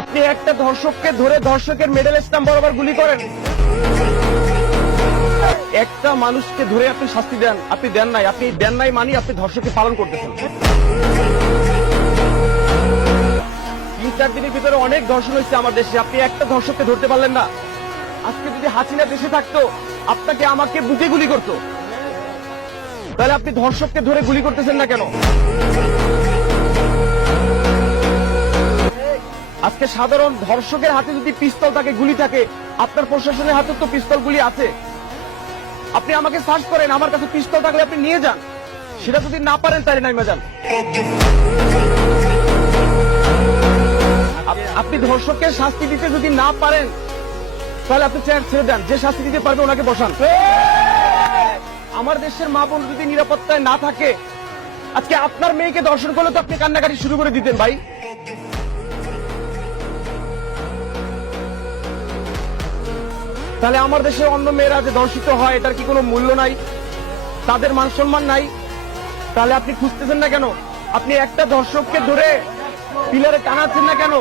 আপনি একটা ধর্ষককে ধরে ধর্ষকের মেডেল স্ট্যাম্প বরাবর গুলি করেন। একটা মানুষকে ধরে আপনি শাস্তি দেন, আপনি দেন নাই, আপনি দেন নাই মানে আপনি ধর্ষককে পালন করতেছেন। 3-4 দিনের ভিতরে অনেক ধর্ষণ হয়েছে আমার দেশে, আপনি একটা ধর্ষককে ধরতে পারলেন না। আজকে যদি হাসিনা দেশে থাকতো আপনাকে আমাকে বুকে গুলি করতো, তাহলে আপনি ধর্ষককে ধরে গুলি করতেছেন না কেন? আজকে সাধারণ ধর্ষকের হাতে যদি পিস্তল থাকে, গুলি থাকে, আপনার প্রশাসনের হাতে তো পিস্তল গুলি আছে। আপনি আমাকে সার্চ করেন, আমার কাছে পিস্তল থাকলে আপনি নিয়ে যান, সেটা যদি না পারেন তাহলে নাইমা যান। আপনি ধর্ষককে শাস্তি দিতে যদি না পারেন তাহলে আপনি চেয়ার ছেড়ে দেন, যে শাস্তি দিতে পারবে ওনাকে বসান। আমার দেশের মা বোন যদি নিরাপত্তায় না থাকে, আজকে আপনার মেয়েকে দর্শন করলে তো আপনি কান্নাকাটি শুরু করে দিতেন ভাই। তাহলে আমার দেশে অন্য মেয়েরা যে ধর্ষিত হয় এটার কি কোনো মূল্য নাই? তাদের মান সম্মান নাই? তাহলে আপনি খুঁজতেছেন না কেন? আপনি একটা ধর্ষককে ধরে পিলারে টানাচ্ছেন না কেন?